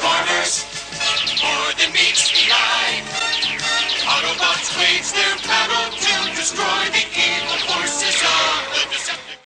Transformers, more than meets the eye. Autobots wage their battle to destroy the evil forces of the Decepticons.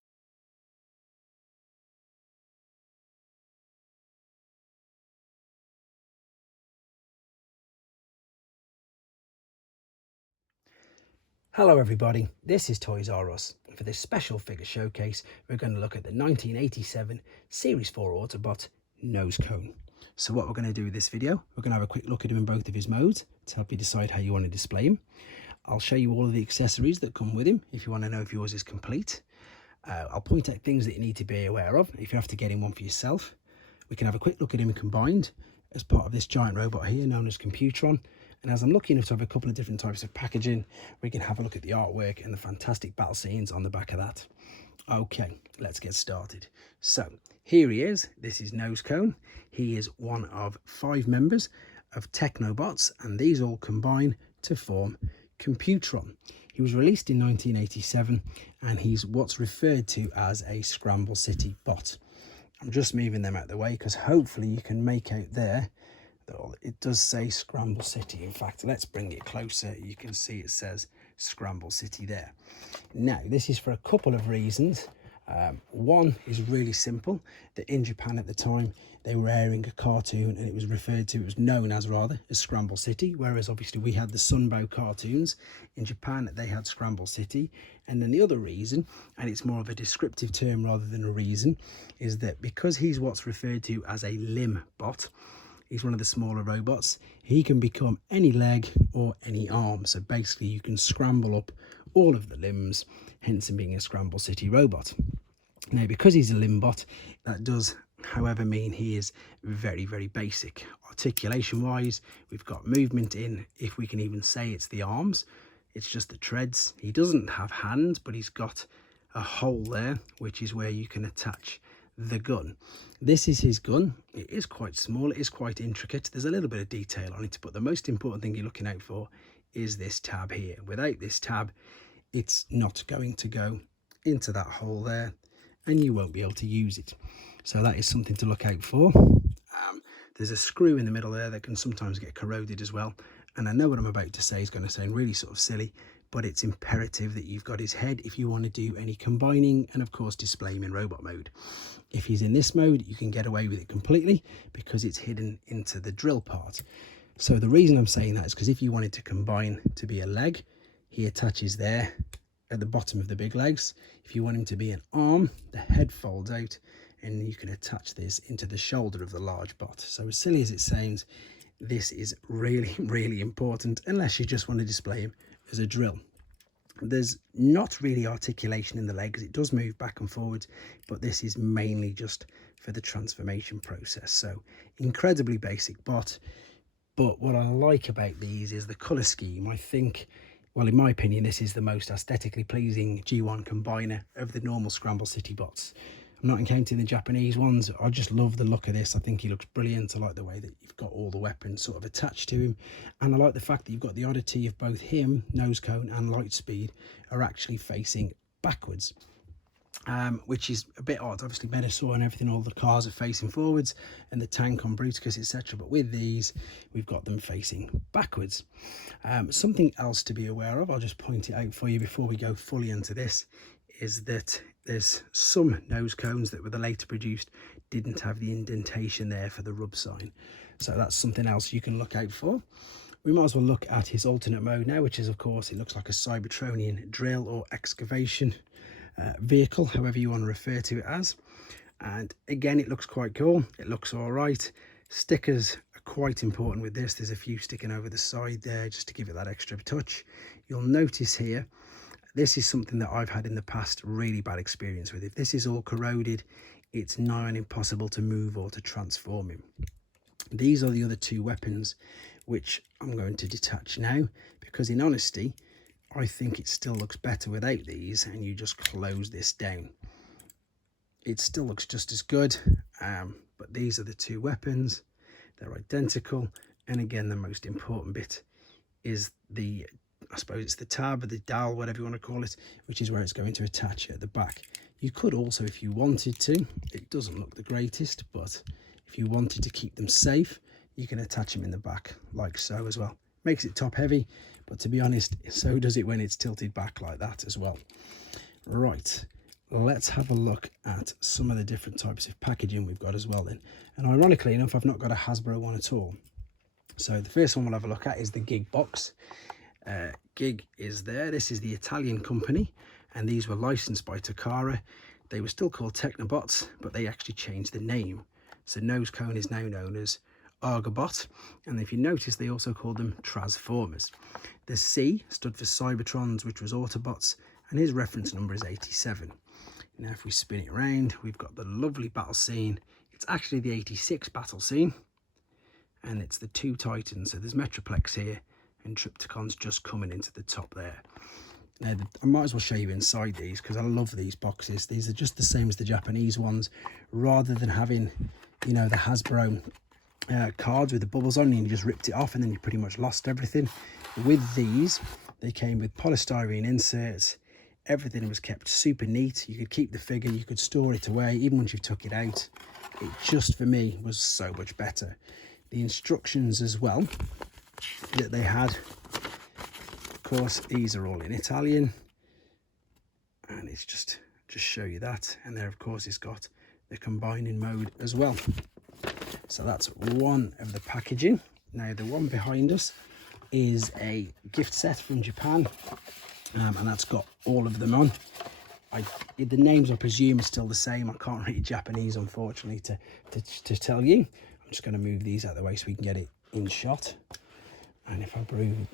Hello everybody, this is Toys R Us. For this special figure showcase, we're going to look at the 1987 Series 4 Autobot Nosecone. So what we're going to do with this video, we're going to have a quick look at him in both of his modes to help you decide how you want to display him. I'll show you all of the accessories that come with him if you want to know if yours is complete. I'll point out things that you need to be aware of if you have to get in one for yourself. We can have a quick look at him combined as part of this giant robot here known as Computron. And as I'm lucky enough to have a couple of different types of packaging, we can have a look at the artwork and the fantastic battle scenes on the back of that. Okay, let's get started. So here he is. This is Nosecone. He is one of 5 members of Technobots, and these all combine to form Computron. He was released in 1987, and he's what's referred to as a Scramble City bot. I'm just moving them out of the way because hopefully you can make out there. It does say Scramble City. In fact, let's bring it closer. You can see it says Scramble City there. Now, this is for a couple of reasons. One is really simple, that in Japan at the time, they were airing a cartoon and it was known as Scramble City, whereas obviously we had the Sunbow cartoons. In Japan, they had Scramble City. And then the other reason, and it's more of a descriptive term rather than a reason, is that because he's what's referred to as a limb bot, he's one of the smaller robots, he can become any leg or any arm. So basically you can scramble up all of the limbs, hence him being a Scramble City robot. Now, because he's a limb bot, that does, however, mean he is very, very basic. Articulation wise, we've got movement in, if we can even say it's the arms, it's just the treads. He doesn't have hands, but he's got a hole there, which is where you can attach the gun. This is his gun. It is quite small, it is quite intricate, there's a little bit of detail on it, but the most important thing you're looking out for is this tab here. Without this tab, it's not going to go into that hole there and you won't be able to use it. So that is something to look out for. There's a screw in the middle there that can sometimes get corroded as well, and I know what I'm about to say is going to sound really sort of silly, but it's imperative that you've got his head if you want to do any combining and of course display him in robot mode. If he's in this mode, you can get away with it completely because it's hidden into the drill part. So the reason I'm saying that is because if you wanted to combine to be a leg, he attaches there at the bottom of the big legs. If you want him to be an arm, the head folds out and you can attach this into the shoulder of the large bot. So as silly as it sounds, this is really, really important unless you just want to display him as a drill. There's not really articulation in the legs. It does move back and forwards, but this is mainly just for the transformation process. So incredibly basic bot, but what I like about these is the color scheme. I think, well, in my opinion, this is the most aesthetically pleasing G1 combiner of the normal Scramble City bots. I'm not encountering the Japanese ones. I just love the look of this. I think he looks brilliant. I like the way that you've got all the weapons sort of attached to him, and I like the fact that you've got the oddity of both him, Nosecone, and Lightspeed are actually facing backwards, which is a bit odd. Obviously Medasaur and everything, all the cars are facing forwards, and the tank on Bruticus, etc., but with these we've got them facing backwards. Something else to be aware of, I'll just point it out for you before we go fully into this, is that there's some Nosecones that were the later produced didn't have the indentation there for the rub sign, so that's something else you can look out for. We might as well look at his alternate mode now, which is, of course, it looks like a Cybertronian drill or excavation vehicle, however you want to refer to it as. And again, it looks quite cool, it looks all right. Stickers are quite important with this. There's a few sticking over the side there just to give it that extra touch. You'll notice here, this is something that I've had in the past really bad experience with. If this is all corroded, it's nigh on impossible to move or to transform him. These are the other 2 weapons which I'm going to detach now, because in honesty, I think it still looks better without these, and you just close this down. It still looks just as good, but these are the 2 weapons. They're identical, and again, the most important bit is the, I suppose it's the tab or the dowel, whatever you want to call it, which is where it's going to attach at the back. You could also, if you wanted to, it doesn't look the greatest, but if you wanted to keep them safe, you can attach him in the back like so as well. Makes it top heavy, but to be honest, so does it when it's tilted back like that as well. Right, let's have a look at some of the different types of packaging we've got as well then. And ironically enough, I've not got a Hasbro one at all. So the first one we'll have a look at is the Gig box. Gig is there. This is the Italian company, and these were licensed by Takara. They were still called Technobots, but they actually changed the name. So Nosecone is now known as Argobot, and if you notice, they also called them Transformers. The C stood for Cybertrons, which was Autobots, and his reference number is 87. Now if we spin it around, we've got the lovely battle scene. It's actually the 86 battle scene, and it's the two Titans. So there's Metroplex here, and Trypticon's just coming into the top there. Now I might as well show you inside these, because I love these boxes. These are just the same as the Japanese ones, rather than having, you know, the Hasbro cards with the bubbles on, and you just ripped it off and then you pretty much lost everything. With these, they came with polystyrene inserts. Everything was kept super neat. You could keep the figure, you could store it away even once you took it out. It just, for me, was so much better. The instructions as well that they had, of course, these are all in Italian, and it's just show you that. And there, of course, it's got the combining mode as well. So that's one of the packaging. Now the one behind us is a gift set from Japan, and that's got all of them on. The names I presume are still the same. I can't read Japanese, unfortunately, to tell you. I'm just going to move these out of the way so we can get it in shot. And if I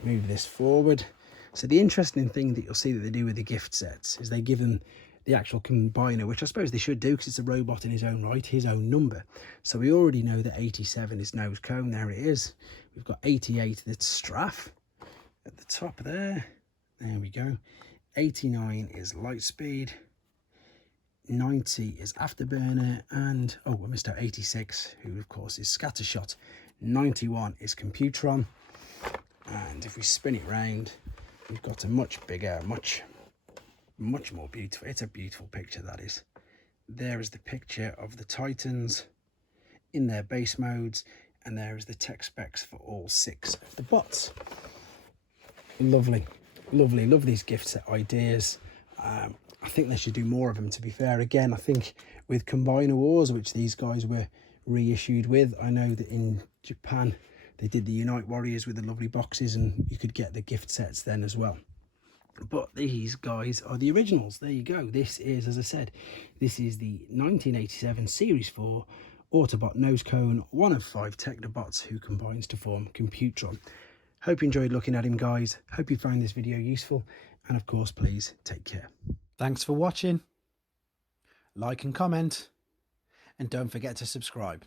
move this forward, so the interesting thing that you'll see that they do with the gift sets is they give them the actual combiner, which I suppose they should do because it's a robot in his own right, his own number. So we already know that 87 is Nosecone. There it is. We've got 88, that's Straff at the top there. There we go. 89 is Lightspeed. 90 is Afterburner. And, oh, we missed out 86, who of course is Scattershot. 91 is Computron. And if we spin it round, we've got a much bigger, much more beautiful. It's a beautiful picture, that is. There is the picture of the Titans in their base modes, and there is the tech specs for all 6 of the bots. Lovely, lovely. Love these gift set ideas. I think they should do more of them, to be fair. Again, I think with Combiner Wars, which these guys were reissued with, I know that in Japan they did the Unite Warriors with the lovely boxes, and you could get the gift sets then as well. But these guys are the originals. There you go. This is, as I said, this is the 1987 Series 4 Autobot Nosecone, one of 5 Technobots who combines to form Computron. Hope you enjoyed looking at him, guys. Hope you found this video useful. And of course, please take care. Thanks for watching. Like and comment. And don't forget to subscribe.